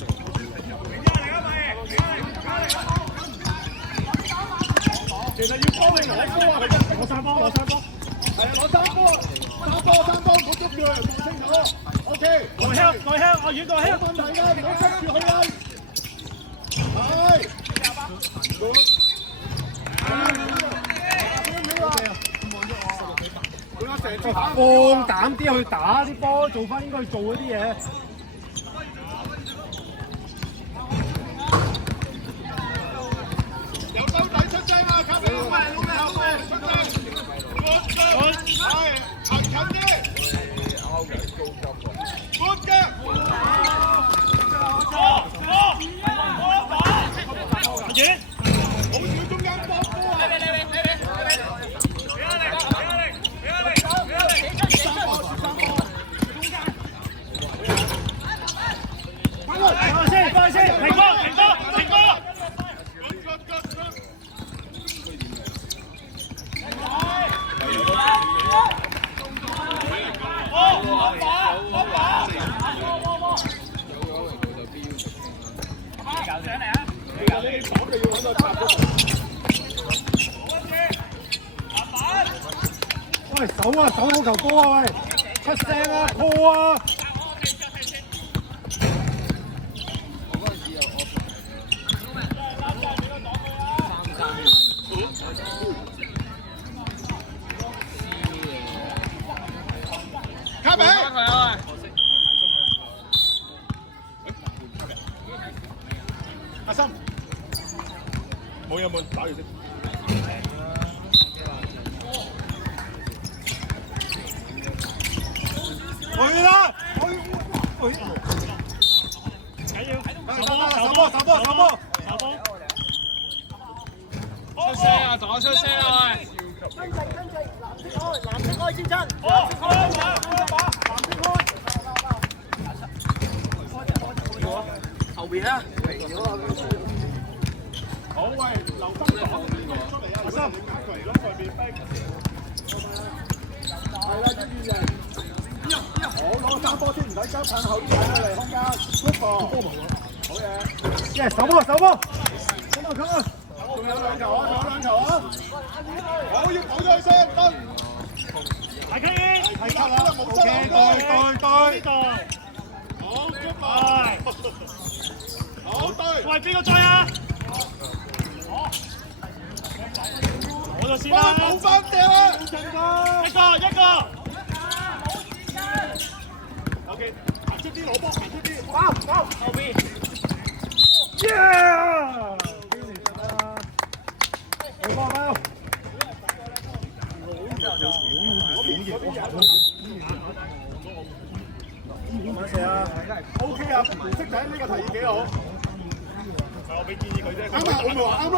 其實要幫你攞波啊！攞三波，攞三波，係啊，攞三波，三波，唔好捉住佢，望清楚。OK，過香，我遠過香，冇問題㗎，唔好捉住佢啦。係，放膽啲去打啲波，做翻應該做嗰啲嘢。有兜仔出聲啊！靠你後面出聲，係行近啲，闊嘅，遠，好少中間幫波啊！放先，停波！喂，手好球波啊！喂，出聲啊 ，call 啊！卡比，阿森，冇嘢冇，打完先。去啦！緊要，手波！出聲啊！打出聲啊！跟進，藍色開先真。藍色開。後邊啊！好喂，留心後邊出嚟啊！阿森，嚟咯，外邊逼。係啦，呢邊嘅。好，攞三波先，唔使急，趁後邊嚟空間，速度。好嘢。耶，手波！come on！仲有兩球啊！好，要補咗佢先，得。大溪，係啦，冇錯啦，對。好，good 好對。喂，邊個追啊？我就先啦。冇翻掉啊！一個。OK， 行出啲攞波，行出啲。包後邊。Yeah！ 包。冇事啊 ，OK 啊，唔識仔呢個提議幾好。我俾建議佢啫。啱啊，我咪話啱咯。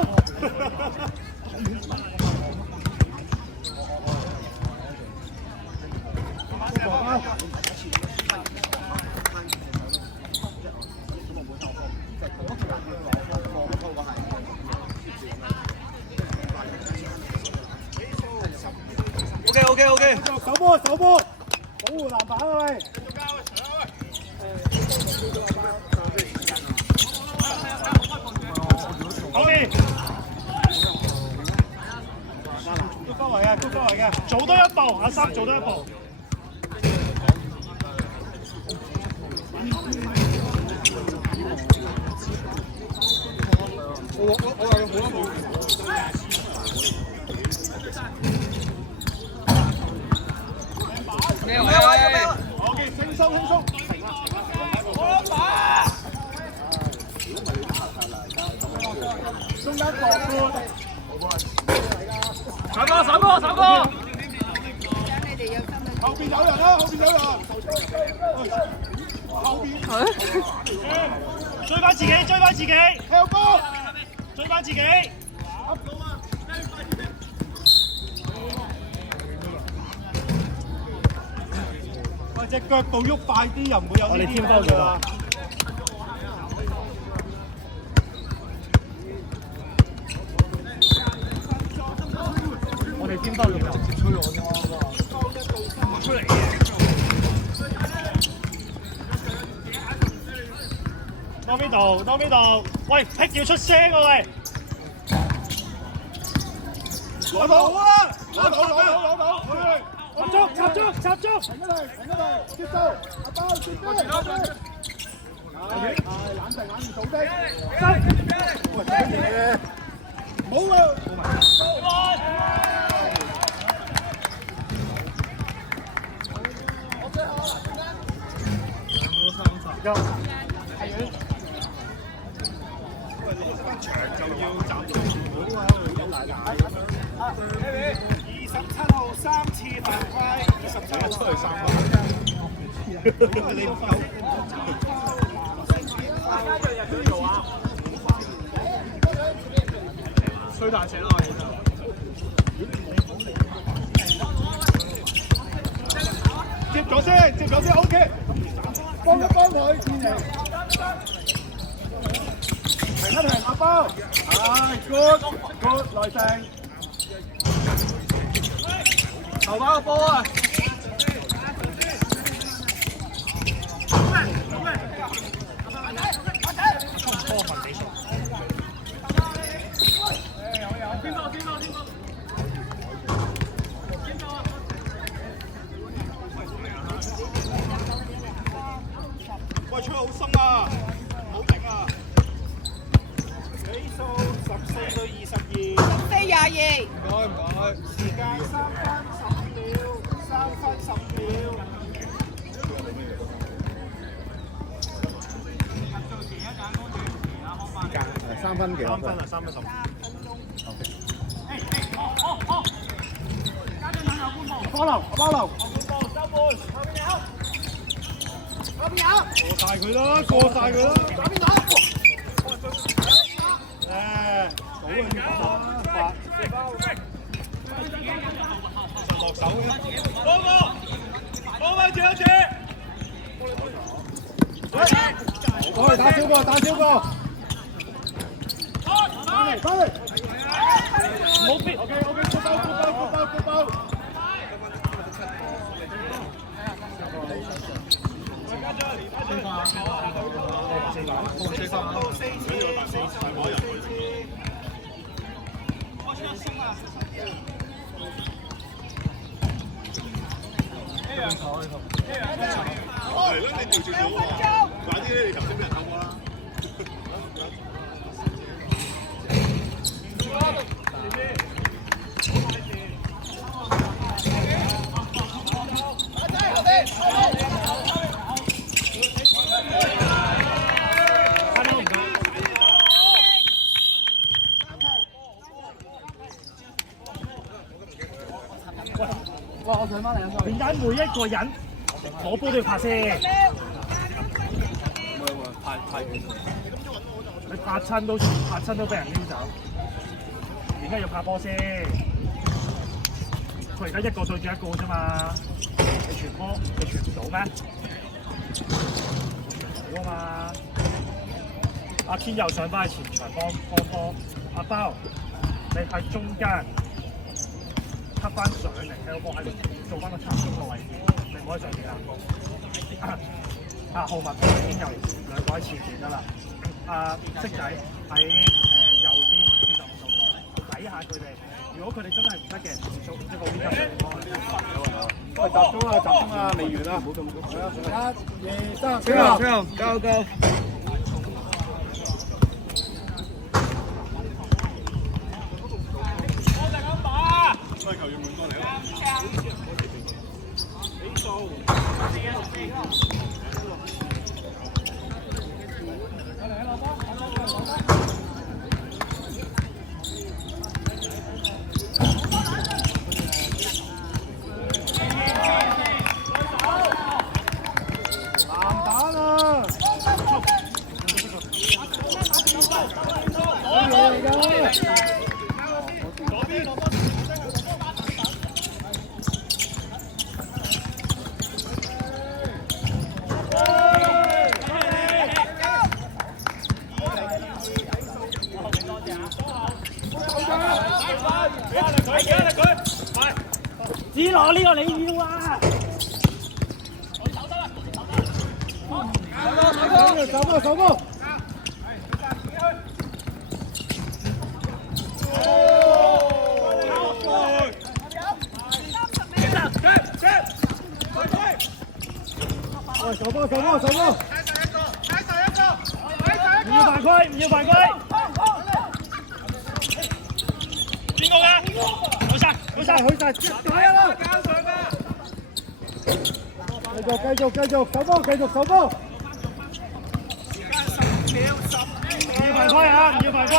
OK， 手波，保護籃板啊喂！好啲，高方圍嘅，做多一步，阿三做多一步。OK， 輕鬆。中間搏波。手波。後邊有人啦，後邊。追翻自己。跳波。追翻自己。喂，隻腳步喐快啲，又唔會有呢啲波㗎。我哋添多咗又唔吹我啫喎，出嚟嘅。後邊度，兜邊度，喂，踢叫出聲喎喂！攞到啊！攞到，插足！停一嚟，接收，阿包接啲，係冷靜做啲，喂，做乜嘢？冇啊！有。27號3次犯規，27號出去3分。因為你唔夠。大家日日都做啊！吹大聲啦！接咗先 ，OK。幫佢，停一停，阿包。係 good，耐性。投翻個波啊！喂，出好深啊！好頂啊！比數14對22。14-22。唔該。時間3分15秒，3分15秒。3分幾多分啊？3分15。包流，過晒佢啦！左邊打，落手嘅。幫住一次。打少個，翻嚟，冇必。OK，good包。係咯，你調轉咗喎，快啲你頭先俾人偷波啦。哇！我上翻嚟啊！點解每一個人攞波都要拍先？太遠。你拍親都俾人拎走，點解要拍波先？佢而家一個對住一個啫嘛，你傳波你傳唔到咩？傳到啊嘛！阿天又上翻去前場幫波，阿包你喺中間吸翻上嚟，睇個波喺度做翻個插中個位置，你唔可以上邊啊！阿浩文已經有兩個喺前邊㗎啦。阿色仔喺右邊45度睇下佢哋，如果佢哋真係唔得嘅，做一個 V 喂，集中啊，未完啊！唔好咁1、2、3，吹啊！高！所以球員換過嚟啦。比數。子羅呢個你要啊！手波！喂，手波，手波，手波！唔要犯規，唔要犯規。邊個㗎？去晒，去晒，去晒，打啦！繼續，繼續，繼續，手波，繼續手波。唔要犯規啊！唔要犯規。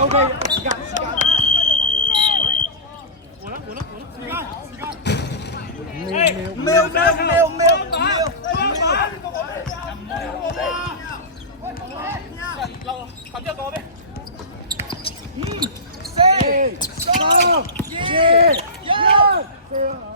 OK， 時間。換啦，換啦，換啦。時間。5秒，5秒，5秒，5秒。撳一個咩？4、3、2、1。